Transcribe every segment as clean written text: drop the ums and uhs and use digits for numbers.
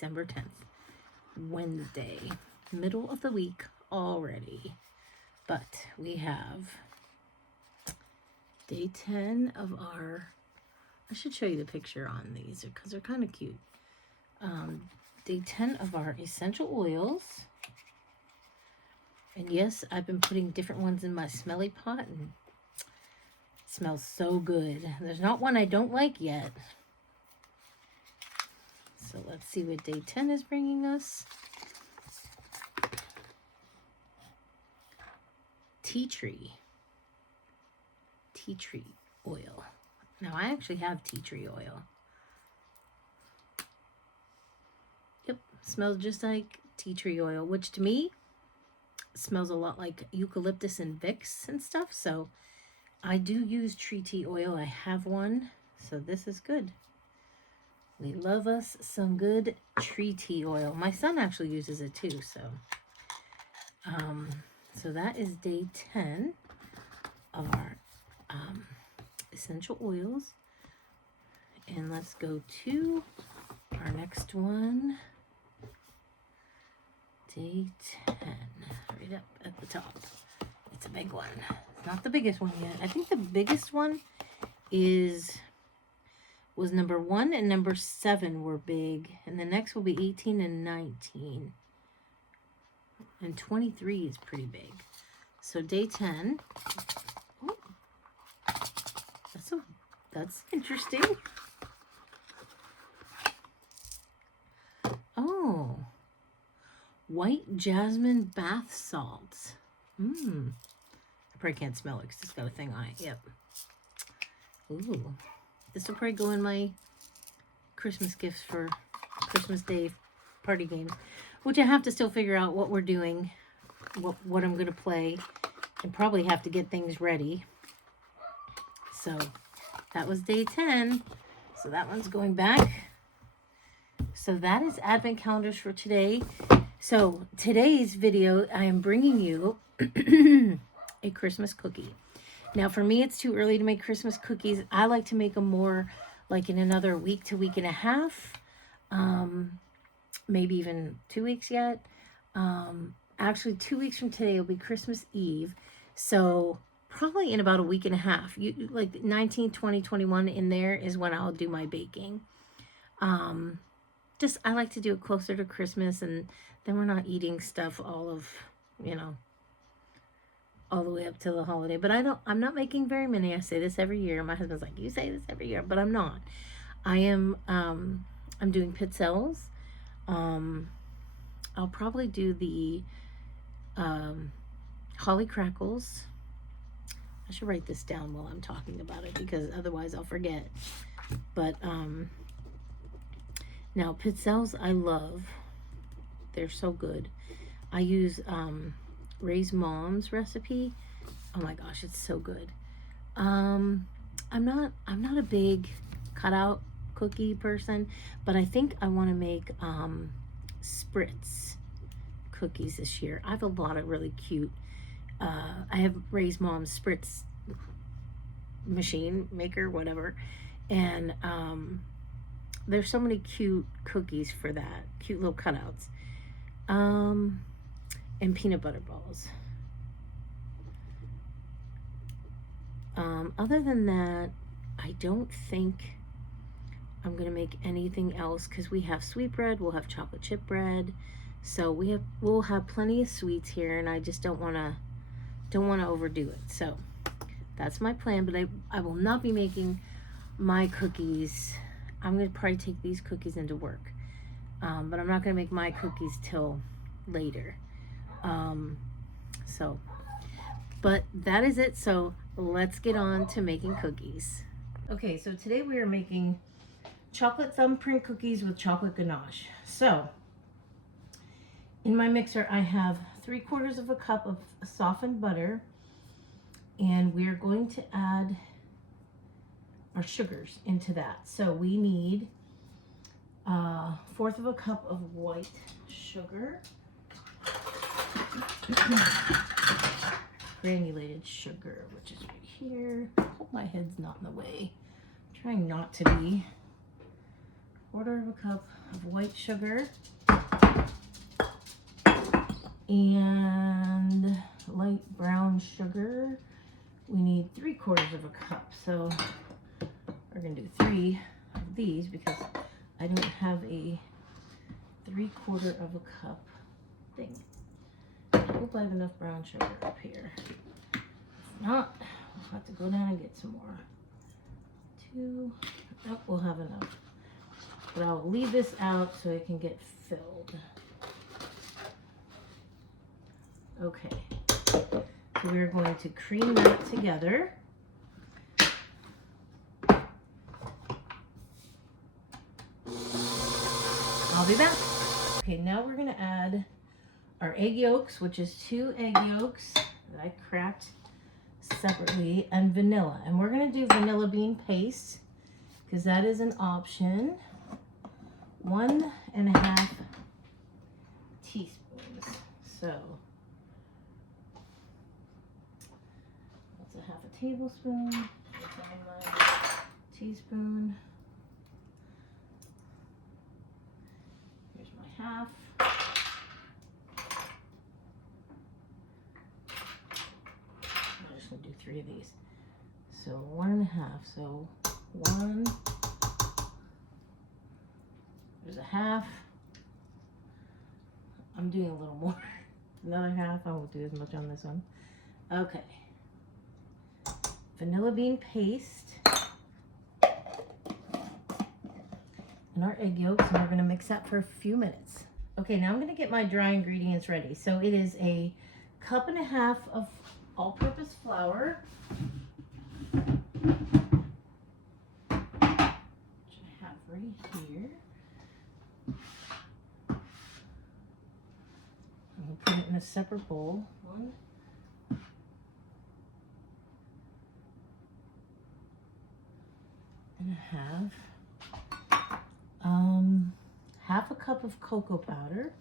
December 10th, Wednesday, middle of the week already. But we have day 10 of our, I should show you the picture on these because they're kind of cute. Day 10 of our essential oils. And yes, I've been putting different ones in my smelly pot and it smells so good. There's not one I don't like yet. So let's see what day 10 is bringing us. Tea tree oil. Now I actually have tea tree oil. Yep, smells just like tea tree oil, which to me smells a lot like eucalyptus and Vicks and stuff. So I do use tree tea oil. I have one, so this is good. We love us some good tree tea oil. My son actually uses it too, so so that is day 10 of our essential oils. And let's go to our next one. Day 10, right up at the top. It's a big one. It's not the biggest one yet. I think the biggest one was number 1 and number 7 were big. And the next will be 18 and 19. And 23 is pretty big. So day 10. Oh, that's interesting. Oh, white jasmine bath salts. I probably can't smell it because it's got a thing on it. Yep. Ooh, this will probably go in my Christmas gifts for Christmas Day party games, which I have to still figure out what we're doing, what I'm going to play, and probably have to get things ready. So that was day 10. So that one's going back. So that is advent calendars for today. So today's video, I am bringing you a Christmas cookie. Now for me, it's too early to make Christmas cookies. I like to make them more like in another week to week and a half. Maybe even 2 weeks yet. Actually 2 weeks from today will be Christmas Eve. So probably in about a week and a half, like 19, 20, 21 in there is when I'll do my baking. Just, I like to do it closer to Christmas, and then we're not eating stuff all the way up to the holiday. But I'm not making very many. I say this every year. My husband's like, you say this every year, but I'm not. I am, I'm doing pizzelles. I'll probably do the, holly crackles. I should write this down while I'm talking about it because otherwise I'll forget. But, now pizzelles I love. They're so good. I use, Ray's mom's recipe. Oh my gosh, it's so good. I'm not a big cutout cookie person, but I think I want to make spritz cookies this year. I have a lot of really cute, I have Ray's mom's spritz machine maker, whatever, and there's so many cute cookies for that, cute little cutouts, and peanut butter balls. Other than that, I don't think I'm gonna make anything else because we have sweetbread, we'll have chocolate chip bread, so we'll have plenty of sweets here, and I just don't wanna overdo it. So that's my plan. But I will not be making my cookies. I'm gonna probably take these cookies into work, but I'm not gonna make my cookies till later. But that is it. So let's get on to making cookies. Okay, so today we are making chocolate thumbprint cookies with chocolate ganache. So in my mixer, I have 3/4 of a cup of softened butter, and we're going to add our sugars into that. So we need 1/4 of a cup of white sugar, granulated sugar, which is right here. Hope my head's not in the way. I'm trying not to be. 1/4 of a cup of white sugar and light brown sugar. We need 3/4 of a cup. So we're going to do 3 of these because I don't have a 3/4 of a cup thing. I hope I have enough brown sugar up here. If not, we'll have to go down and get some more. 2. Oh, we'll have enough. But I'll leave this out so it can get filled. Okay. So we're going to cream that together. I'll be back. Okay, now we're going to add our egg yolks, which is 2 egg yolks that I cracked separately, and vanilla. And we're going to do vanilla bean paste because that is an option. 1.5 teaspoons. So that's a 1/2 tablespoon. Teaspoon. Here's my 1/2. I'm just going to do 3 of these. So 1.5. So 1. There's a 1/2. I'm doing a little more. Another 1/2. I won't do as much on this one. Okay. Vanilla bean paste. And our egg yolks, and we're going to mix that for a few minutes. Okay, now I'm going to get my dry ingredients ready. So it is a 1.5 cups of all-purpose flour, which I have right here. And we'll put it in a separate bowl. 1.5. 1/2 cup of cocoa powder.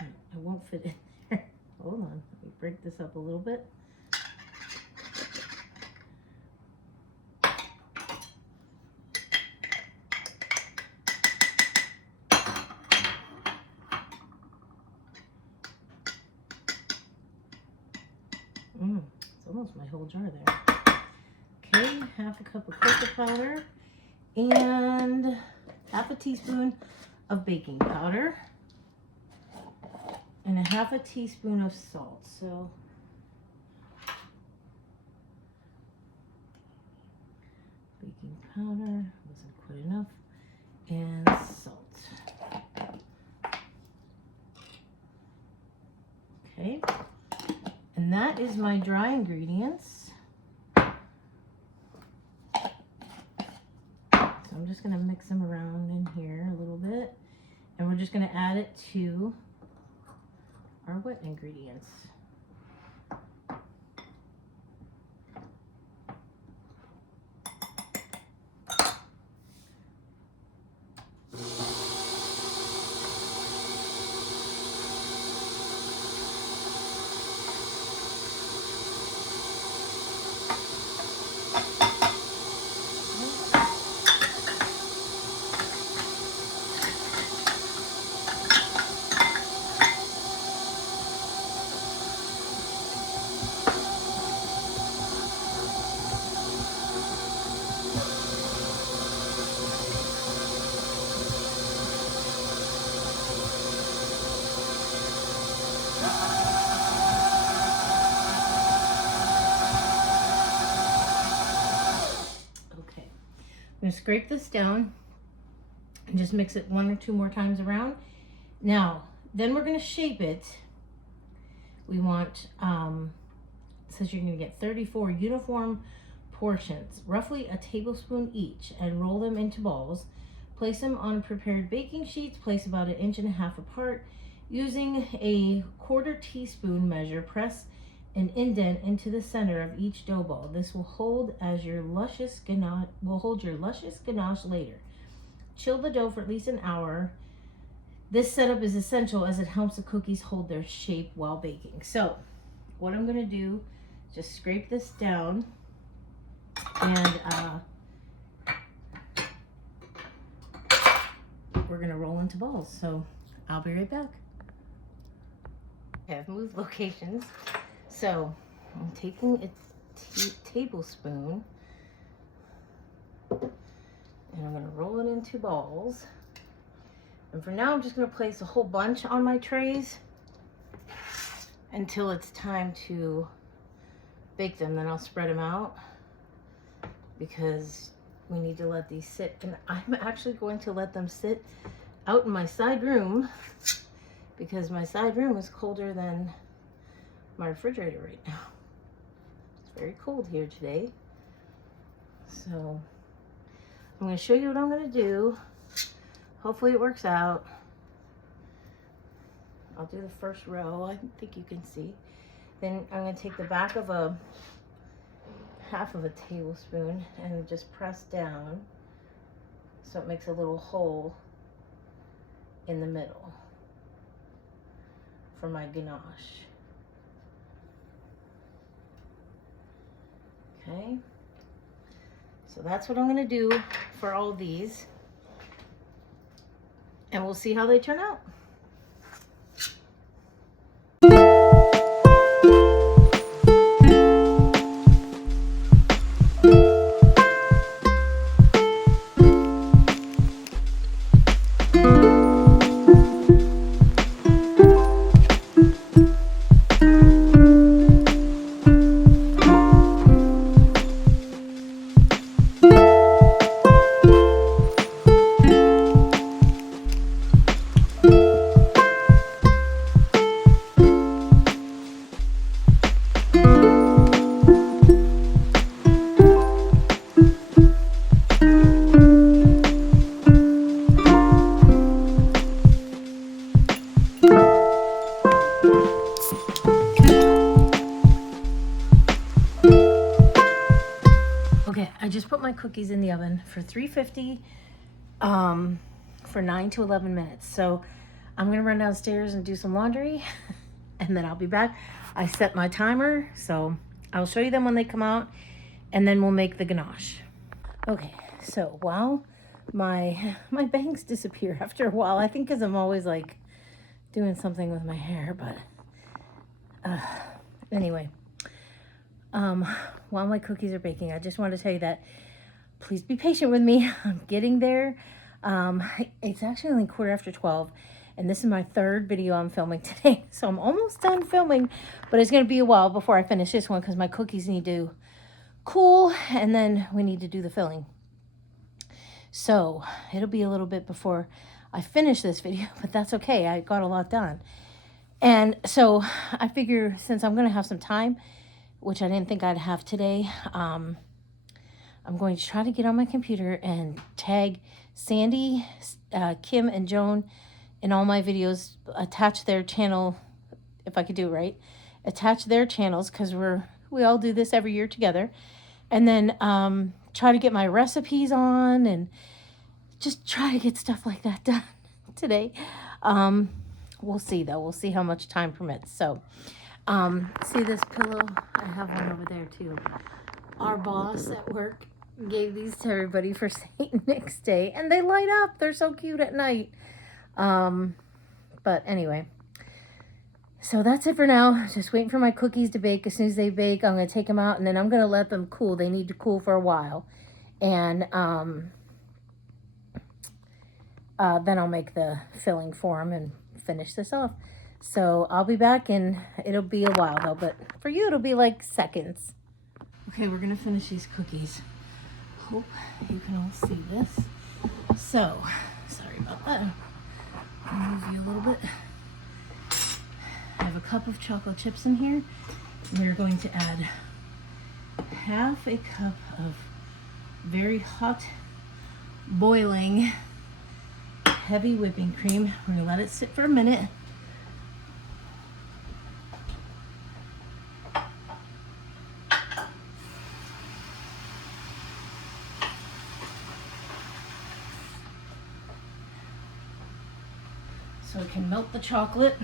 It won't fit in there. Hold on, let me break this up a little bit. It's almost my whole jar there. Okay, 1/2 cup of cocoa powder and 1/2 teaspoon of baking powder and 1/2 teaspoon of salt. So baking powder wasn't quite enough, and salt. Okay, and that is my dry ingredients. I'm just going to mix them around in here a little bit, and we're just going to add it to our wet ingredients. I'm going to scrape this down and just mix it 1 or 2 more times around. Now, then we're going to shape it. We want, it says you're going to get 34 uniform portions, roughly a tablespoon each, and roll them into balls. Place them on prepared baking sheets, place about 1.5 inches apart. Using a 1/4 teaspoon measure, press an indent into the center of each dough ball. This will hold your luscious ganache later. Chill the dough for at least an hour. This setup is essential as it helps the cookies hold their shape while baking. So what I'm going to do is just scrape this down And we're gonna roll into balls. So I'll be right back. I've moved locations. So I'm taking a tablespoon and I'm gonna roll it into balls. And for now, I'm just gonna place a whole bunch on my trays until it's time to bake them. Then I'll spread them out because we need to let these sit. And I'm actually going to let them sit out in my side room because my side room is colder than my refrigerator right now. It's very cold here today. So I'm going to show you what I'm going to do. Hopefully it works out. I'll do the first row. I think you can see. Then I'm going to take the back of half of a tablespoon and just press down so it makes a little hole in the middle for my ganache. Okay, so that's what I'm going to do for all these, and we'll see how they turn out. Okay, I just put my cookies in the oven for 350 for 9 to 11 minutes. So I'm gonna run downstairs and do some laundry and then I'll be back. I set my timer, so I'll show you them when they come out and then we'll make the ganache. Okay, so while my bangs disappear after a while, I think because I'm always like doing something with my hair, but anyway. While my cookies are baking, I just want to tell you that please be patient with me. I'm getting there. It's actually only 12:15, and this is my third video I'm filming today. So I'm almost done filming, but it's going to be a while before I finish this one because my cookies need to cool, and then we need to do the filling. So it'll be a little bit before I finish this video, but that's okay. I got a lot done. And so I figure since I'm going to have some time, which I didn't think I'd have today, I'm going to try to get on my computer and tag Sandy, Kim, and Joan in all my videos, attach their channel, if I could do it right, attach their channels, because we all do this every year together, and then try to get my recipes on and just try to get stuff like that done today. We'll see, though. We'll see how much time permits. So see this pillow? I have one over there too. Our boss at work gave these to everybody for St. Nick's Day, and they light up. They're so cute at night. But anyway, so that's it for now. Just waiting for my cookies to bake. As soon as they bake, I'm going to take them out, and then I'm going to let them cool. They need to cool for a while, and then I'll make the filling for them and finish this off. So I'll be back, and it'll be a while though, but for you it'll be like seconds. Okay, we're gonna finish these cookies. Hope you can all see this. So, sorry about that. I'll move you a little bit. I have a cup of chocolate chips in here. We're going to add half a cup of very hot, boiling, heavy whipping cream. We're gonna let it sit for a minute. So it can melt the chocolate.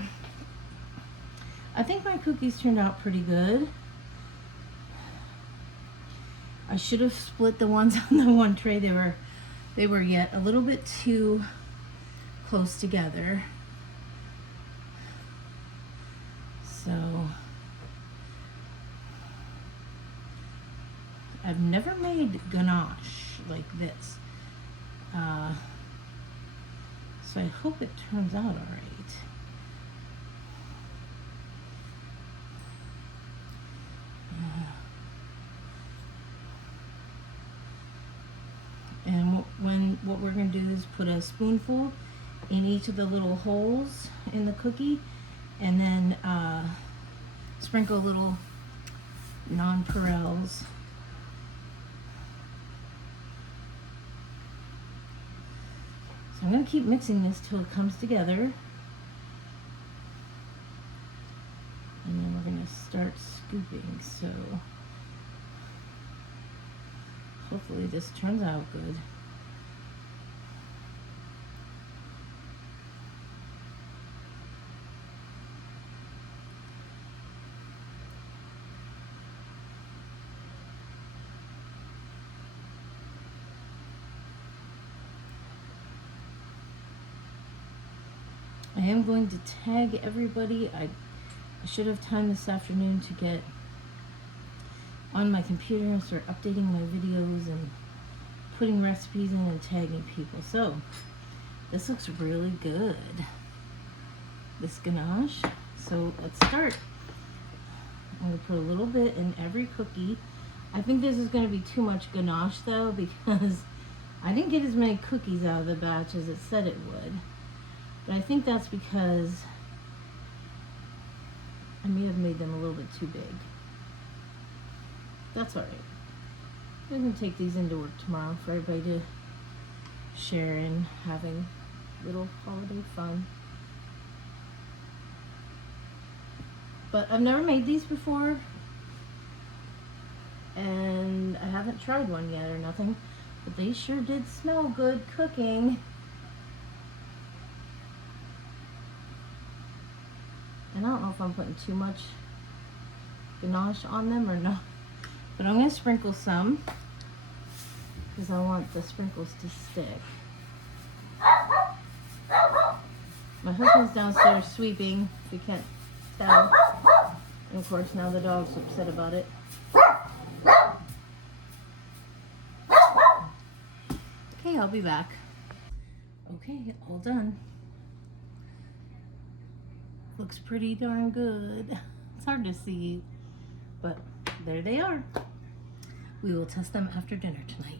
I think my cookies turned out pretty good. I should have split the ones on the one tray. They were yet a little bit too close together. So I've never made ganache like this. So I hope it turns out all right. And what we're going to do is put a spoonful in each of the little holes in the cookie, and then sprinkle a little nonpareils. So I'm going to keep mixing this till it comes together. And then we're going to start scooping. So hopefully this turns out good. I am going to tag everybody. I should have time this afternoon to get on my computer and start updating my videos and putting recipes in and tagging people. So this looks really good, this ganache. So let's start. I'm going to put a little bit in every cookie. I think this is going to be too much ganache though, because I didn't get as many cookies out of the batch as it said it would. But I think that's because I may have made them a little bit too big. That's alright. I'm going to take these into work tomorrow for everybody to share in, having little holiday fun. But I've never made these before, and I haven't tried one yet or nothing, but they sure did smell good cooking. And I don't know if I'm putting too much ganache on them or not, but I'm going to sprinkle some because I want the sprinkles to stick. My husband's downstairs sweeping, if you can't tell. And of course now the dog's upset about it. Okay, I'll be back. Okay, all done. Looks pretty darn good. It's hard to see, but there they are. We will test them after dinner tonight.